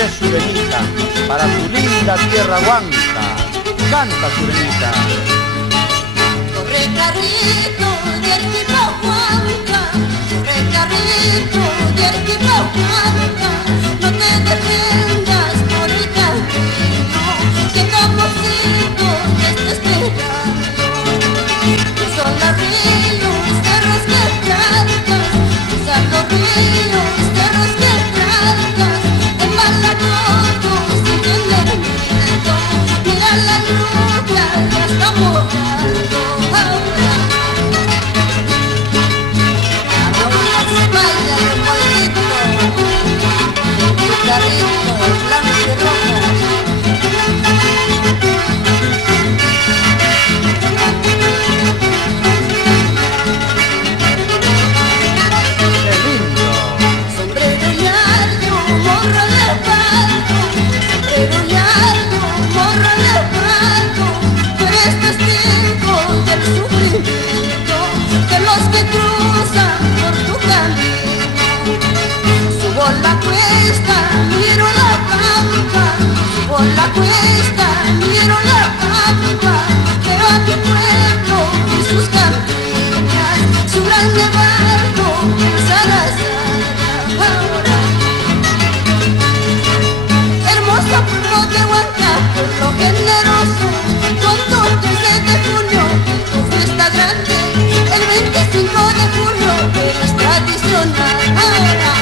es Surenita, para tu linda tierra Huanca. Canta, Surenita. Corre carrito de Arequipa a Huanca, corre carrito de Arequipa a Huanca, no te detengas por el camino, que Caporcito te está esperando. Son los ríos, cerros que tratas, son los ríos, cerros que tratas, en Malacoto sin tener miedo, mira la luna, ya está mojando ahora. Ahora se baila el moldito, tu carrito blanco y rojo. La cuesta, miro la pampa, veo a mi pueblo y sus campiñas, su gran nevardo, Sarazara ahora. Hermoso pueblo de Huanca, pueblo generoso, con tu 13 de junio, tu fiesta grande, el 25 de julio, es tradicional ahora.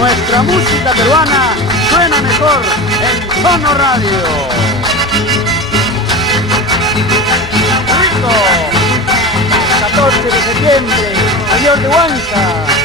Nuestra música peruana suena mejor en Sono Radio. Rico, 14 de septiembre, adiós de Huanca.